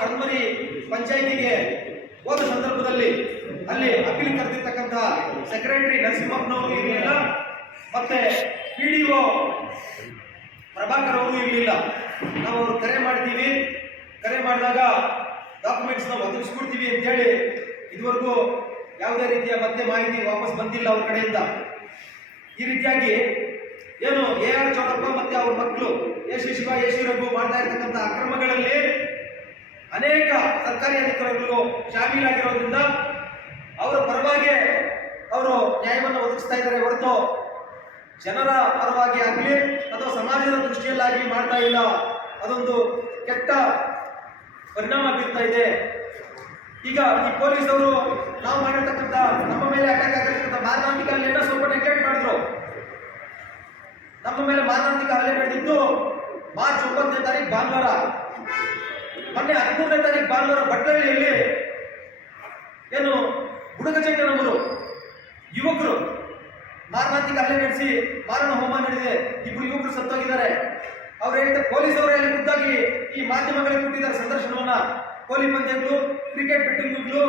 ಕಣ್ಮರಿ ಪಂಚಾಯಿತಿಗೆ ಹೋದ ಸಂದರ್ಭದಲ್ಲಿ ಅಲ್ಲಿ ಅಪೀಲ್ ಕರೆದಿರ್ತಕ್ಕಂತಹ ಸೆಕ್ರೆಟರಿ ನರಸಿಂಹಪ್ಪನವರು ಇರಲಿಲ್ಲ, ಮತ್ತೆ ಪಿ ಡಿ ಒ ಪ್ರಭಾಕರ್ ಇರಲಿಲ್ಲ. ನಾವು ಅವ್ರು ಕರೆ ಮಾಡ್ತೀವಿ. ಕರೆ ಮಾಡಿದಾಗ ಡಾಕ್ಯುಮೆಂಟ್ಸ್ನ ಒದಗಿಸ್ಕೊಡ್ತೀವಿ ಅಂತೇಳಿ ಇದುವರೆಗೂ ಯಾವುದೇ ರೀತಿಯ ಮತ್ತೆ ಮಾಹಿತಿ ವಾಪಸ್ ಬಂದಿಲ್ಲ ಅವ್ರ ಕಡೆಯಿಂದ. ಈ ರೀತಿಯಾಗಿ ಏನು ಎ ಆರ್ ಚೌಡಪ್ಪ ಮತ್ತೆ ಅವ್ರ ಮಕ್ಕಳು ಎ ಶಿವ, ಎ ಮಾಡ್ತಾ ಇರ್ತಕ್ಕಂಥ ಅಕ್ರಮಗಳಲ್ಲಿ ಅನೇಕ ಸರ್ಕಾರಿ ಅಧಿಕಾರಿಗಳು ಶಾಮೀಲಾಗಿರೋದ್ರಿಂದ ಅವರ ಪರವಾಗಿ ಅವರು ನ್ಯಾಯವನ್ನು ಒದಗಿಸ್ತಾ ಇದ್ದಾರೆ ಹೊರತು ಜನರ ಪರವಾಗಿ ಆಗಲಿ ಅಥವಾ ಸಮಾಜದ ದೃಷ್ಟಿಯಲ್ಲಾಗಿ ಮಾಡ್ತಾ ಇಲ್ಲ, ಅದೊಂದು ಕೆಟ್ಟ ಪರಿಣಾಮ ಬೀರ್ತಾ ಇದೆ. ಈಗ ಈ ಪೊಲೀಸರು ನಾವು ಮಾಡಿರ್ತಕ್ಕಂಥ, ನಮ್ಮ ಮೇಲೆ ಅಟ್ಯಾಕ್ ಆಗಿರ್ತಕ್ಕಂಥ ಮಾರಣಾಂತಿಕ ಹಲ್ಲೆಯನ್ನ ಸ್ವಲ್ಪ ನೆಗ್ಲೆಕ್ಟ್ ಮಾಡಿದ್ರು. ನಮ್ಮ ಮೇಲೆ ಮಾರಣಾಂತಿಕ ಹಲ್ಲೆ ನಡೆದಿದ್ದು ಮಾರ್ಚ್ ಒಂಬತ್ತನೇ ತಾರೀಕು ಭಾನುವಾರ. ಮೊನ್ನೆ ಹದಿಮೂರನೇ ತಾರೀಕು ಭಾನುವಾರ ಬಟ್ಲಳ್ಳಿಯಲ್ಲಿ ಏನು ಬುಡಕಚಂಡನವರು ಯುವಕರು ಮಾರಣಾಂತಿಕ ಹಲ್ಲೆ ನಡೆಸಿ ಮಾರಣ ಹೋಮ ನಡೆದಿದೆ. ಇಬ್ಬರು ಯುವಕರು ಸತ್ತೋಗಿದ್ದಾರೆ. ಅವ್ರು ಹೇಳಿದ ಪೊಲೀಸ್ ಅವರು ಅಲ್ಲಿ ಖುದ್ದಾಗಿ ಈ ಮಾಧ್ಯಮಗಳಿಗೆ ಕೊಟ್ಟಿದ್ದಾರೆ ಸಂದರ್ಶನವನ್ನ. ಕೋಲಿ ಪಂದ್ಯಗಳು, ಕ್ರಿಕೆಟ್ ಬೆಟ್ಟಿಂಗ್ಗಳು,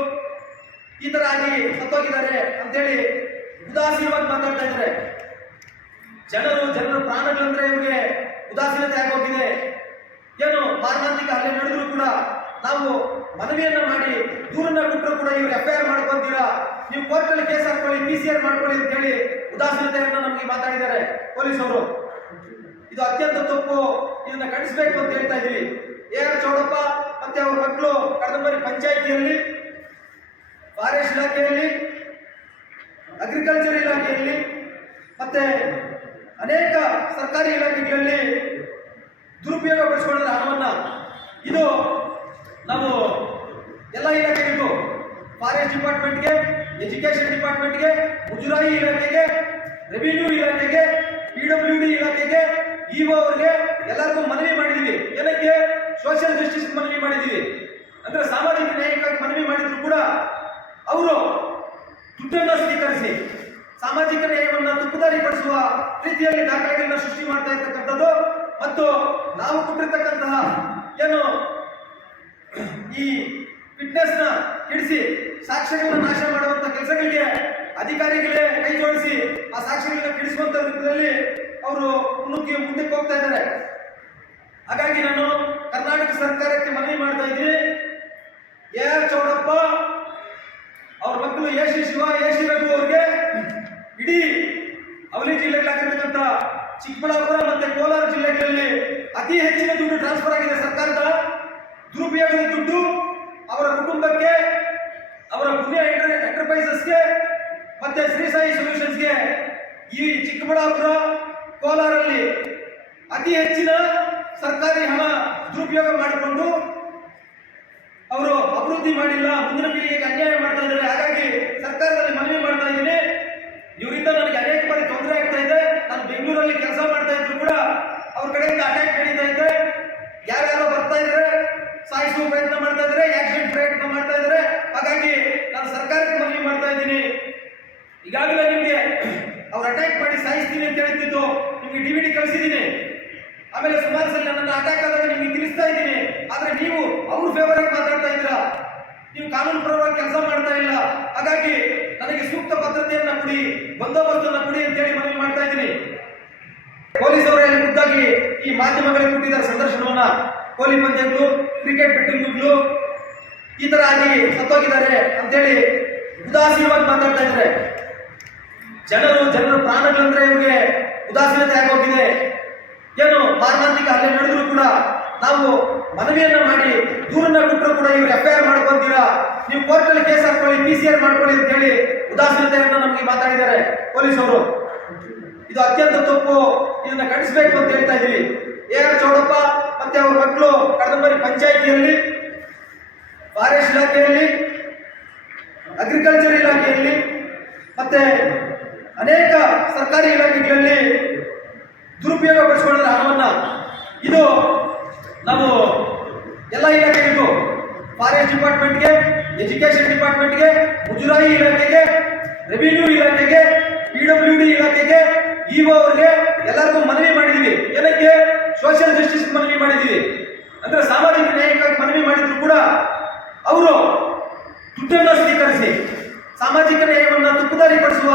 ಈ ಥರ ಆಗಿ ಸತ್ತೋಗಿದ್ದಾರೆ ಅಂತೇಳಿ ಉದಾಸೀನವಾಗಿ ಮಾತಾಡ್ತಾ ಇದ್ದಾರೆ. ಜನರು, ಜನರ ಪ್ರಾಣಗಳಂದ್ರೆ ಇವರಿಗೆ ಉದಾಸೀನತೆ ಆಗೋಗಿದೆ. ಏನು ಮಾರಣಾಂತಿಕ ಹಲ್ಲೆ ನಡೆದ್ರು ಕೂಡ ನಾವು ಮನವಿಯನ್ನ ಮಾಡಿ ದೂರನ್ನ ಬಿಟ್ಟರು ಕೂಡ ಇವ್ರು ಎಫ್ ಐ ಆರ್ ಮಾಡ್ಕೊಂತೀರಾ? ನೀವು ಕೋರ್ಟಲ್ಲಿ ಕೇಸ್ ಹಾಕೊಳ್ಳಿ ಪಿ ಸಿ ಆರ್ ಮಾಡ್ಕೊಳ್ಳಿ ಅಂತ ಹೇಳಿ ಉದಾಸೀನತೆಯನ್ನ ನಮಗೆ ಮಾತಾಡಿದ್ದಾರೆ ಪೊಲೀಸ್ ಅವರು. ಇದು ಅತ್ಯಂತ ತಪ್ಪು. ಇದನ್ನ ಖಂಡಿಸಬೇಕು ಅಂತ ಹೇಳ್ತಾ ಇದೀವಿ. ಎ ಆರ್ ಚೌಡಪ್ಪ ಮತ್ತೆ ಅವ್ರ ಮಕ್ಕಳು ಕಡದಂಬರಿ ಪಂಚಾಯಿತಿಯಲ್ಲಿ ಫಾರೆಸ್ಟ್ ಇಲಾಖೆಯಲ್ಲಿ ಅಗ್ರಿಕಲ್ಚರ್ ಇಲಾಖೆಯಲ್ಲಿ, ಮತ್ತೆ ಅನೇಕ ಸರ್ಕಾರಿ ಇಲಾಖೆಗಳಲ್ಲಿ ದುರುಪಯೋಗ ಪಡಿಸಿಕೊಂಡ್ರೆ ಹಣವನ್ನ ಇದು ನಾವು ಎಲ್ಲ ಇಲಾಖೆಗಳು ಫಾರೆಸ್ಟ್ ಡಿಪಾರ್ಟ್ಮೆಂಟ್ಗೆ ಎಜುಕೇಶನ್ ಡಿಪಾರ್ಟ್ಮೆಂಟ್ಗೆ, ಮುಜುರಾಯಿ ಇಲಾಖೆಗೆ, ರೆವಿನ್ಯೂ ಇಲಾಖೆಗೆ ಪಿ ಡಬ್ಲ್ಯೂ ಡಿ ಇಲಾಖೆಗೆ, ಇಒ ಅವರಿಗೆ ಎಲ್ಲರಿಗೂ ಮನವಿ ಮಾಡಿದೀವಿ. ಏನಕ್ಕೆ? ಸೋಷಿಯಲ್ ಜಸ್ಟಿಸ್ ಮನವಿ ಮಾಡಿದೀವಿ. ಅಂದ್ರೆ ಸಾಮಾಜಿಕ ನ್ಯಾಯಕ್ಕಾಗಿ ಮನವಿ ಮಾಡಿದ್ರು ಕೂಡ ಅವರು ದುಡ್ಡನ್ನು ಸ್ವೀಕರಿಸಿ, ಸಾಮಾಜಿಕ ನ್ಯಾಯವನ್ನ ತುಪ್ಪದಾರಿಪಡಿಸುವ ರೀತಿಯಲ್ಲಿ ದಾಖಲೆಗಳನ್ನ ಸೃಷ್ಟಿ ಮಾಡ್ತಾ ಇರ್ತಕ್ಕಂಥದ್ದು ಮತ್ತು ನಾವು ಕೊಟ್ಟಿರ್ತಕ್ಕಂತಹ ಏನು ಈ ಫಿಟ್ನೆಸ್ನ ಇಡಿಸಿ ಸಾಕ್ಷ್ಯಗಳನ್ನ ನಾಶ ಮಾಡುವಂತ ಕೆಲಸಗಳಿಗೆ ಅಧಿಕಾರಿಗಳೇ ಕೈ ಜೋಡಿಸಿ ಆ ಸಾಕ್ಷ್ಯಗಳನ್ನ ಕಿಡಿಸುವಂತ ರೀತಿಯಲ್ಲಿ ಅವರು ಮುನ್ನುಗ್ಗಿ ಮುಂದಕ್ಕೆ ಹೋಗ್ತಾ ಇದ್ದಾರೆ. ಹಾಗಾಗಿ ನಾನು ಕರ್ನಾಟಕ ಸರ್ಕಾರಕ್ಕೆ ಮನವಿ ಮಾಡ್ತಾ ಇದ್ದೀನಿ. ಎ ಆರ್ ಚೌಡಪ್ಪ ಅವ್ರ ಮಕ್ಕಳು A C Shiva, A Raghu ಅವ್ರಿಗೆ ಇಡೀ ಅವಳಿ ಜಿಲ್ಲೆಗಳಾಗಿರ್ತಕ್ಕಂಥ ಚಿಕ್ಕಬಳ್ಳಾಪುರ ಮತ್ತೆ ಅತಿ ಹೆಚ್ಚಿನ ದುಡ್ಡು ಟ್ರಾನ್ಸ್ಫರ್ ಆಗಿದೆ ಸರ್ಕಾರದ. ದುರುಪಯೋಗದ ದುಡ್ಡು ಅವರ ಕುಟುಂಬಕ್ಕೆ, ಅವರ ಪುಣ್ಯ ಎಂಟರ್ಪ್ರೈಸಸ್ಗೆ ಮತ್ತೆ ಶ್ರೀ ಸಾಯಿ ಸೊಲ್ಯೂಷನ್ಸ್ಗೆ ಈ ಚಿಕ್ಕಬಳ್ಳಾಪುರ, ಕೋಲಾರಲ್ಲಿ ಅತಿ ಹೆಚ್ಚಿನ ಸರ್ಕಾರಿ ಹಣ ದುರುಪಯೋಗ ಮಾಡಿಕೊಂಡು ಅವರು ಅಭಿವೃದ್ಧಿ ಮಾಡಿಲ್ಲ, ಮುಂದಿನ ಪೀಳಿಗೆಗೆ ಅನ್ಯಾಯ ಮಾಡ್ತಾ ಇದ್ದಾರೆ. ಹಾಗಾಗಿ ಸರ್ಕಾರದಲ್ಲಿ ಮನವಿ ಮಾಡ್ತಾ ಇದ್ದೀನಿ ಇವರಿಂದ ನನಗೆ ಅನೇಕ ಬಾರಿ ತೊಂದರೆ ಆಗ್ತಾ ಇದೆ ನಾನು ಬೆಂಗಳೂರಲ್ಲಿ ಕೆಲಸ ಮಾಡ್ತಾ ಇದ್ರು ಕೂಡ ಅವ್ರ ಕಡೆಯಿಂದ ಅಟ್ಯಾಕ್ ನಡೀತಾ ಇದೆ ಯಾರ್ಯಾರೋ ಬರ್ತಾ ಇದ್ದಾರೆ ಸಾಯಿಸುವ ಪ್ರಯತ್ನ ಮಾಡ್ತಾ ಇದ್ದಾರೆ ಆಕ್ಸಿಡೆಂಟ್ ಪ್ರಯತ್ನ ಮಾಡ್ತಾ ಇದ್ದಾರೆ ಹಾಗಾಗಿ ನಾನು ಸರ್ಕಾರಕ್ಕೆ ಮನವಿ ಮಾಡ್ತಾ ಇದ್ದೀನಿ ಈಗಾಗಲೇ ನಿಮಗೆ ಅವ್ರು ಅಟ್ಯಾಕ್ ಮಾಡಿ ಸಾಯಿಸ್ತೀನಿ ಅಂತ ಹೇಳ್ತಿದ್ದು. ನಿಮಗೆ ಡಿ ವಿ ಡಿ ಕಳಿಸಿದ್ದೀನಿ. ಆಮೇಲೆ ಸುಮಾರು ಸಲ ನನ್ನನ್ನು ಅಟ್ಯಾಕ್ ಆದಾಗ ನಿಮಗೆ ತಿಳಿಸ್ತಾ ಇದ್ದೀನಿ. ಆದರೆ ನೀವು ಅವ್ರ ಫೇವರ್ ಆಗಿ ಮಾತಾಡ್ತಾ ಇದ್ದೀರಾ? ನೀವು ಕಾನೂನು ಪರವಾಗಿ ಕೆಲಸ ಮಾಡ್ತಾ ಇಲ್ಲ. ಹಾಗಾಗಿ ನನಗೆ ಸೂಕ್ತ ಭದ್ರತೆಯನ್ನ ಕೊಡಿ, ಬಂದೋಬಸ್ತನ್ನ ಕೊಡಿ ಅಂತ ಹೇಳಿ ಮನವಿ ಮಾಡ್ತಾ ಇದ್ದೀನಿ. ಪೊಲೀಸ್ ಅವರೇ ಮುದ್ದಾಗಿ ಈ ಮಾಧ್ಯಮಗಳಿಗೆ ಕೊಟ್ಟಿದ್ದಾರೆ ಸಂದರ್ಶನವನ್ನ. ಕೋಲಿ ಪಂದ್ಯಗಳು ಕ್ರಿಕೆಟ್ ಬೆಟ್ಟಿಂಗ್ಗಳು ಈ ತರ ಆಗಿ ಸತ್ತೋಗಿದ್ದಾರೆ ಅಂತೇಳಿ ಉದಾಸೀನವಾಗಿ ಮಾತಾಡ್ತಾ ಇದ್ದಾರೆ. ಜನರು, ಜನರ ಪ್ರಾಣಗಳಂದ್ರೆ ನಿಮಗೆ ಉದಾಸೀನತೆ ಆಗೋಗಿದೆ. ಏನು ಮಾರಣಾಂತಿಕ ಹಲ್ಲೆ ನಡೆದ್ರು ಕೂಡ ನಾವು ಮನವಿಯನ್ನ ಮಾಡಿ, ದೂರನ್ನ ಬಿಟ್ಟರು ಕೂಡ ಇವರು ಎಫ್ ಐ ಆರ್ ಮಾಡ್ಕೊಂತೀರಾ? ನೀವು ಕೋರ್ಟಲ್ಲಿ ಕೇಸ್ ಹಾಕೊಳ್ಳಿ ಪಿ ಸಿ ಆರ್ ಮಾಡ್ಕೊಳ್ಳಿ ಅಂತ ಹೇಳಿ ಉದಾಸೀನತೆಯನ್ನ ನಮಗೆ ಮಾತಾಡಿದ್ದಾರೆ ಪೊಲೀಸರು ಇದು ಅತ್ಯಂತ ತಪ್ಪು. ಇದನ್ನ ಖಂಡಿಸಬೇಕು ಅಂತ ಹೇಳ್ತಾ ಇದ್ದೀವಿ ಎ ಆರ್ ಚೌಡಪ್ಪ ಮತ್ತೆ ಅವ್ರ ಮಕ್ಕಳು ಕಡದಂಬರಿ ಪಂಚಾಯಿತಿಯಲ್ಲಿ, ಫಾರೆಸ್ಟ್ ಇಲಾಖೆಯಲ್ಲಿ, ಅಗ್ರಿಕಲ್ಚರ್ ಇಲಾಖೆಯಲ್ಲಿ, ಮತ್ತೆ ಅನೇಕ ಸರ್ಕಾರಿ ಇಲಾಖೆಗಳಲ್ಲಿ ದುರುಪಯೋಗ ಪಡಿಸಿಕೊಂಡ್ರೆ ಹಣವನ್ನ ಇದು ನಾವು ಎಲ್ಲ ಇಲಾಖೆಗಳಿಗೂ ಫಾರೆಸ್ಟ್ ಡಿಪಾರ್ಟ್ಮೆಂಟ್ಗೆ ಎಜುಕೇಶನ್ ಡಿಪಾರ್ಟ್ಮೆಂಟ್ಗೆ, ಮುಜುರಾಯಿ ಇಲಾಖೆಗೆ, ರೆವಿನ್ಯೂ ಇಲಾಖೆಗೆ ಪಿ ಡಬ್ಲ್ಯೂ ಡಿ ಇಲಾಖೆಗೆ, ಇಒ ಅವರಿಗೆ ಎಲ್ಲರಿಗೂ ಮನವಿ ಮಾಡಿದೀವಿ. ಏನಕ್ಕೆ? ಸೋಷಿಯಲ್ ಜಸ್ಟಿಸ್ ಮನವಿ ಮಾಡಿದೀವಿ. ಅಂದ್ರೆ ಸಾಮಾಜಿಕ ನ್ಯಾಯಕ್ಕಾಗಿ ಮನವಿ ಮಾಡಿದ್ರು ಕೂಡ ಅವರು ದುಡ್ಡನ್ನು ಸ್ವೀಕರಿಸಿ ಸಾಮಾಜಿಕ ನ್ಯಾಯವನ್ನ ತುಪ್ಪದಾರಿಪಡಿಸುವ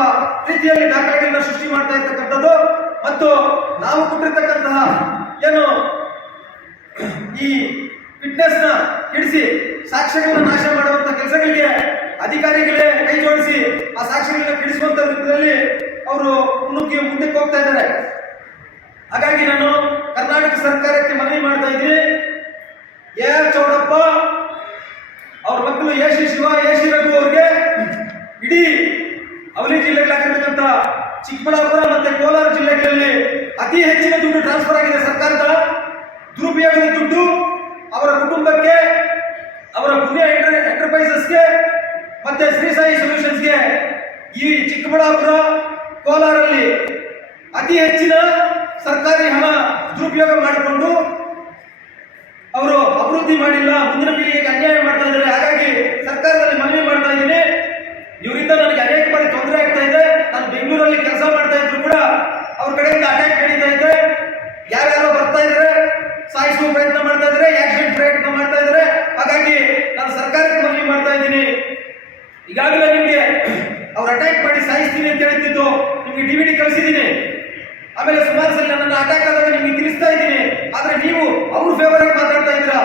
ರೀತಿಯಲ್ಲಿ ದಾಖಲೆಗಳನ್ನ ಸೃಷ್ಟಿ ಮಾಡ್ತಾ ಇರ್ತಕ್ಕಂಥದ್ದು. ಮತ್ತು ನಾವು ಕೊಟ್ಟಿರ್ತಕ್ಕಂತಹ ಏನು ಈ ಫಿಟ್ನೆಸ್ನ ಇಡಿಸಿ ಸಾಕ್ಷ್ಯಗಳನ್ನ ನಾಶ ಮಾಡುವಂತ ಕೆಲಸಗಳಿಗೆ ಅಧಿಕಾರಿಗಳೇ ಕೈ ಜೋಡಿಸಿ ಆ ಸಾಕ್ಷ್ಯಗಳನ್ನ ಕೆಡಿಸುವಂತ ರೂಪದಲ್ಲಿ ಅವರು ಮುನ್ನುಗ್ಗಿ ಮುಂದಕ್ಕೆ ಹೋಗ್ತಾ ಇದ್ದಾರೆ. ಹಾಗಾಗಿ ನಾನು ಕರ್ನಾಟಕ ಸರ್ಕಾರಕ್ಕೆ ಮನವಿ ಮಾಡ್ತಾ ಇದ್ದೀನಿ. ಎ ಆರ್ ಚೌಡಪ್ಪ, ಅವ್ರ ಮಕ್ಕಳು ಎ ಸಿ ಶಿವ, ಎ ಶಿ ರಘು ಅವ್ರಿಗೆ ಇಡೀ ಅವನಿ ಜಿಲ್ಲೆಗಳಾಗಿರ್ತಕ್ಕಂಥ ಚಿಕ್ಕಬಳ್ಳಾಪುರ ಮತ್ತೆ ಕೋಲಾರ ಜಿಲ್ಲೆಗಳಲ್ಲಿ ಅತಿ ಹೆಚ್ಚಿನ ದುಡ್ಡು ಟ್ರಾನ್ಸ್ಫರ್ ಆಗಿದೆ ಸರ್ಕಾರದ. ದುರುಪಯೋಗದ ದುಡ್ಡು ಅವರ ಕುಟುಂಬಕ್ಕೆ, ಅವರ ಪುಣ್ಯ ಎಂಟರ್ ಎಂಟರ್ಪ್ರೈಸಸ್ಗೆ ಮತ್ತೆ ಶ್ರೀ ಸಾಯಿ ಸೊಲ್ಯೂಷನ್ಸ್ಗೆ ಈ ಚಿಕ್ಕಬಳ್ಳಾಪುರ, ಕೋಲಾರಲ್ಲಿ ಅತಿ ಹೆಚ್ಚಿನ ಸರ್ಕಾರಿ ಹಣ ದುರುಪಯೋಗ ಮಾಡಿಕೊಂಡು ಅವರು ಅಭಿವೃದ್ಧಿ ಮಾಡಿಲ್ಲ, ಮುಂದಿನ ಪೀಳಿಗೆಗೆ ಅನ್ಯಾಯ ಮಾಡ್ತಾ ಇದ್ದಾರೆ. ಹಾಗಾಗಿ ಸರ್ಕಾರದಲ್ಲಿ ಮನವಿ ಮಾಡ್ತಾ ಇದ್ದೀನಿ ಇವರಿಂದ ನನಗೆ ಅನೇಕ ಬಾರಿ ತೊಂದರೆ ಆಗ್ತಾ ಇದೆ ನಾನು ಬೆಂಗಳೂರಲ್ಲಿ ಕೆಲಸ ಮಾಡ್ತಾ ಇದ್ರು ಕೂಡ ಅವ್ರ ಕಡೆಯಿಂದ ಅಟ್ಯಾಕ್ ನಡೀತಾ ಇದೆ ಯಾರ್ಯಾರೋ ಬರ್ತಾ ಇದ್ದಾರೆ ಸಾಯಿಸುವ ಪ್ರಯತ್ನ ಮಾಡ್ತಾ ಇದ್ದಾರೆ ಆಕ್ಸಿಡೆಂಟ್ ಪ್ರಯತ್ನ ಮಾಡ್ತಾ ಇದ್ದಾರೆ ಹಾಗಾಗಿ ನಾನು ಸರ್ಕಾರಕ್ಕೆ ಮನವಿ ಮಾಡ್ತಾ ಇದ್ದೀನಿ ಈಗಾಗಲೇ ನಿಮಗೆ ಅವ್ರು ಅಟ್ಯಾಕ್ ಮಾಡಿ ಸಾಯಿಸ್ತೀನಿ ಅಂತ ಹೇಳ್ತಿದ್ದು, ನಿಮಗೆ ಡಿ ವಿ ಡಿ ಕಳಿಸಿದ್ದೀನಿ. ಆಮೇಲೆ ಸುಮಾರು ಸರಿ ನನ್ನನ್ನು ಅಟ್ಯಾಕ್ ಆದಾಗ ನಿಮಗೆ ತಿಳಿಸ್ತಾ ಇದ್ದೀನಿ. ಆದರೆ ನೀವು ಅವ್ರ ಫೇವರ್ ಮಾತಾಡ್ತಾ ಇದ್ದೀರಾ?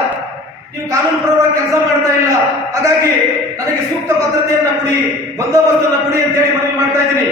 ನೀವು ಕಾನೂನು ಪರವಾಗಿ ಕೆಲಸ ಮಾಡ್ತಾ ಇಲ್ಲ. ಹಾಗಾಗಿ ನನಗೆ ಸೂಕ್ತ ಭದ್ರತೆಯನ್ನು ಕೊಡಿ, ಬಂದೋಬಸ್ತನ್ನು ಕೊಡಿ ಅಂತ ಹೇಳಿ ಮನವಿ ಮಾಡ್ತಾ ಇದ್ದೀನಿ.